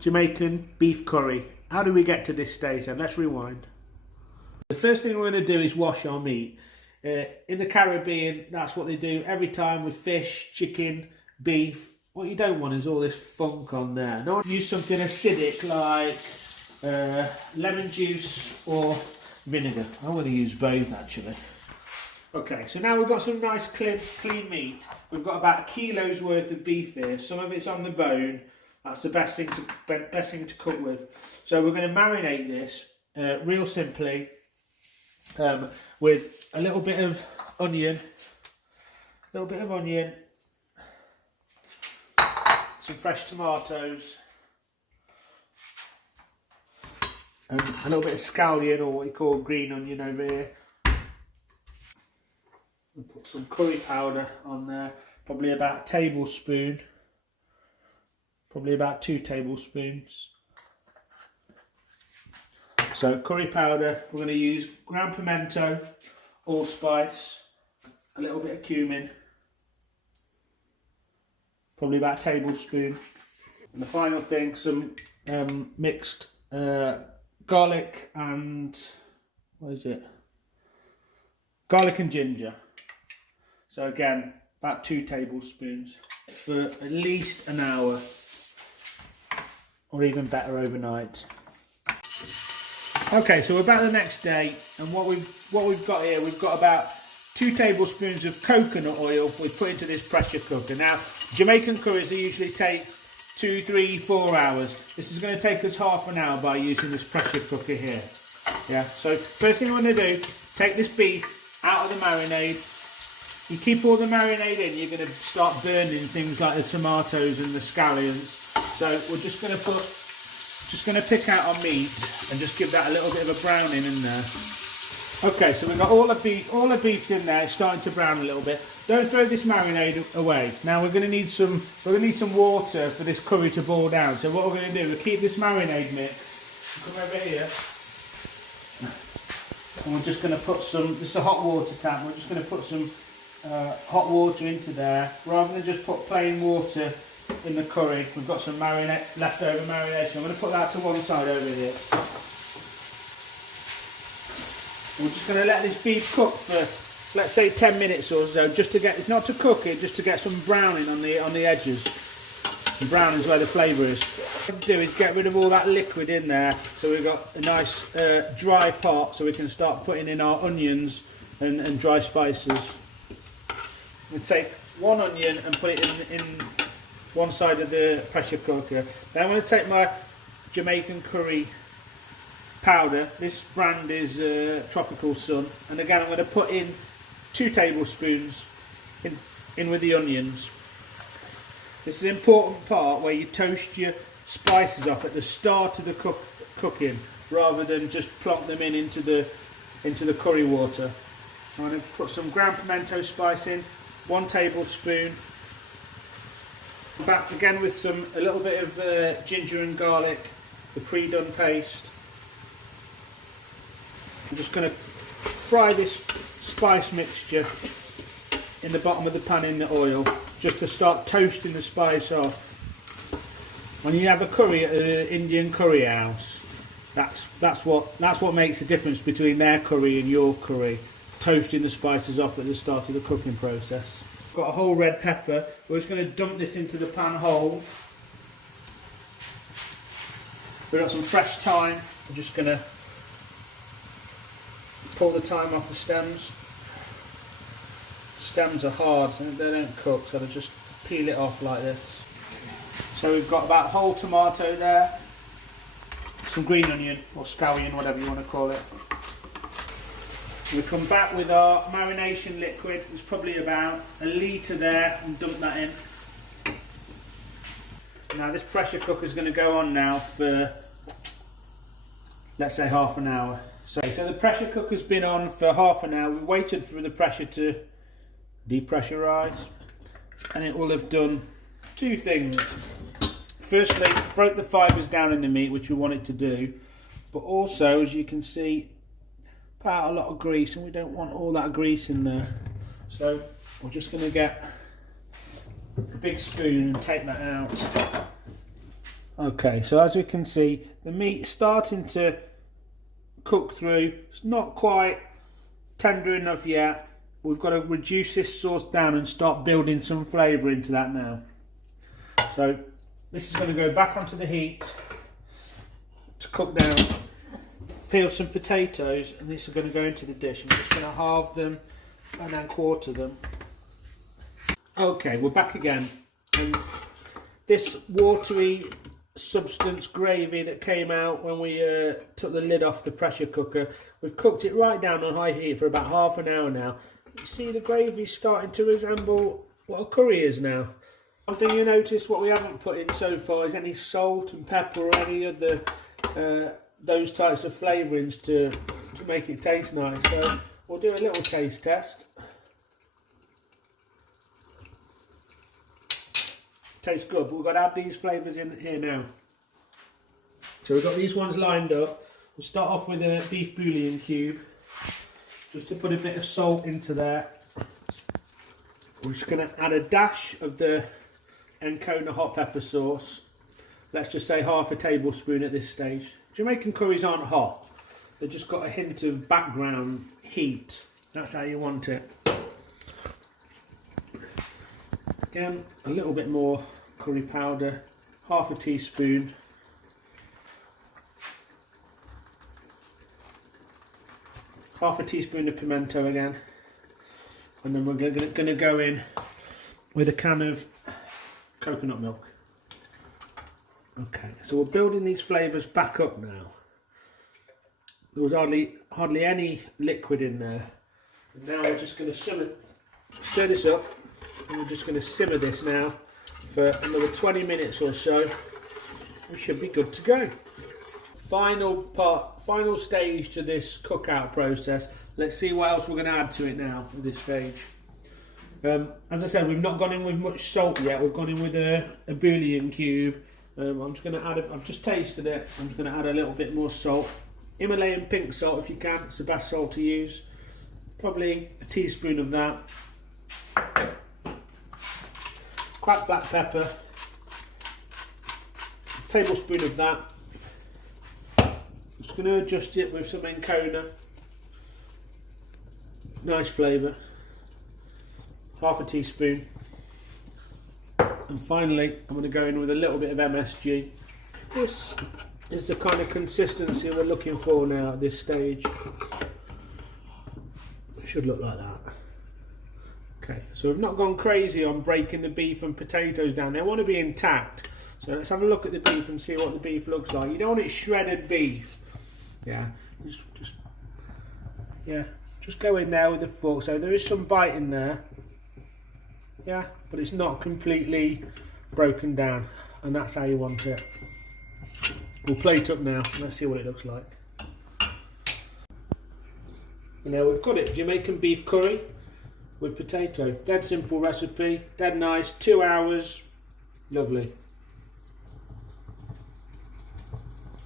Jamaican beef curry. How do we get to this stage then? Let's rewind. The first thing we're going to do is wash our meat. In the Caribbean, that's what they do every time with fish, chicken, beef. What you don't want is all this funk on there. No, use something acidic like lemon juice or vinegar. I'm going to use both actually. Okay, so now we've got some nice clean meat. We've got about a kilo's worth of beef here. Some of it's on the bone. That's the best thing to cook with. So we're going to marinate this real simply with a little bit of onion, some fresh tomatoes, and a little bit of scallion, or what you call green onion over here. We'll put some curry powder on there, probably about a tablespoon, probably about 2 tablespoons. So curry powder, we're going to use ground pimento, allspice, a little bit of cumin, probably about a tablespoon. And the final thing, some mixed garlic and, garlic and ginger. So again, about 2 tablespoons for at least an hour, or even better overnight. Okay, so we're back the next day, and what we've got here, we've got about 2 tablespoons of coconut oil we put into this pressure cooker. Now, Jamaican curries, they usually take 2, 3, 4 hours. This is going to take us half an hour by using this pressure cooker here. Yeah, so first thing I'm going to do, take this beef out of the marinade. You keep all the marinade in, you're going to start burning things like the tomatoes and the scallions. So we're just going to pick out our meat and just give that a little bit of a browning in there. Okay, so we've got all the beef's in there, it's starting to brown a little bit. Don't throw this marinade away. Now we're going to need some water for this curry to boil down. So what we're going to do, we'll keep this marinade mix. Come over here. And we're just going to put some, this is a hot water tap, we're just going to put some hot water into there, rather than just put plain water in the curry. We've got some leftover marination. I'm going to put that to one side over here. We're just going to let this beef cook for, let's say, 10 minutes or so, just to get, not to cook it, just to get some browning on the edges. And brown is where the flavour is. What we're going to do is get rid of all that liquid in there, so we've got a nice dry pot, so we can start putting in our onions and dry spices. We'll take one onion and put it in one side of the pressure cooker. Then I'm going to take my Jamaican curry powder. This brand is Tropical Sun, and again I'm going to put in 2 tablespoons in with the onions. This is an important part where you toast your spices off at the start of the cooking, rather than just plonk them into the curry water. I'm going to put some ground pimento spice in, 1 tablespoon. Back again with a little bit of ginger and garlic, the pre-done paste. I'm just going to fry this spice mixture in the bottom of the pan in the oil, just to start toasting the spice off. When you have a curry at an Indian curry house, that's what makes the difference between their curry and your curry. Toasting the spices off at the start of the cooking process. Got a whole red pepper. We're just going to dump this into the pan whole. We've got some fresh thyme. I'm just going to pull the thyme off the stems. Stems are hard, so they don't cook, so I just peel it off like this. So we've got about a whole tomato there, some green onion or scallion, whatever you want to call it. We come back with our marination liquid. There's probably about a litre there, and dump that in. Now this pressure cooker is going to go on now for, let's say, half an hour. So the pressure cooker's been on for half an hour. We've waited for the pressure to depressurise, and it will have done 2 things. Firstly, broke the fibres down in the meat, which we want it to do, but also, as you can see, put out a lot of grease, and we don't want all that grease in there. So we're just going to get a big spoon and take that out. Okay, so as we can see, the meat's starting to cook through. It's not quite tender enough yet. We've got to reduce this sauce down and start building some flavour into that now. So this is going to go back onto the heat to cook down. Peel some potatoes, and these are going to go into the dish. I'm just going to halve them and then quarter them. Okay, we're back again, and this watery substance gravy that came out when we took the lid off the pressure cooker, we've cooked it right down on high heat for about half an hour now. You see the gravy starting to resemble what a curry is now. One thing you notice what we haven't put in so far is any salt and pepper or any other those types of flavourings to make it taste nice. So we'll do a little taste test. Tastes good, but we've got to add these flavours in here now. So we've got these ones lined up. We'll start off with a beef bouillon cube, just to put a bit of salt into there. We're just going to add a dash of the Encona hot pepper sauce. Let's just say half a tablespoon at this stage. Jamaican curries aren't hot, they've just got a hint of background heat. That's how you want it. Again, a little bit more curry powder, half a teaspoon. Half a teaspoon of pimento again. And then we're going to go in with a can of coconut milk. Okay, so we're building these flavours back up now. There was hardly any liquid in there. And now we're just going to stir this up. And we're just going to simmer this now for another 20 minutes or so. We should be good to go. Final stage to this cookout process. Let's see what else we're going to add to it now at this stage. As I said, we've not gone in with much salt yet. We've gone in with a bouillon cube. I'm just going to add I've just tasted it. I'm just going to add a little bit more salt. Himalayan pink salt if you can. It's the best salt to use. Probably a teaspoon of that. Cracked black pepper. A tablespoon of that. Just going to adjust it with some Encona. Nice flavour. Half a teaspoon. And finally, I'm going to go in with a little bit of MSG. This is the kind of consistency we're looking for now at this stage. It should look like that. Okay, so we've not gone crazy on breaking the beef and potatoes down. They want to be intact. So let's have a look at the beef and see what the beef looks like. You don't want it shredded beef. Yeah, just go in there with the fork. So there is some bite in there. Yeah, but it's not completely broken down, and that's how you want it. We'll plate up now. Let's see what it looks like. You know, we've got it. Jamaican beef curry with potato. Dead simple recipe. Dead nice. 2 hours. Lovely.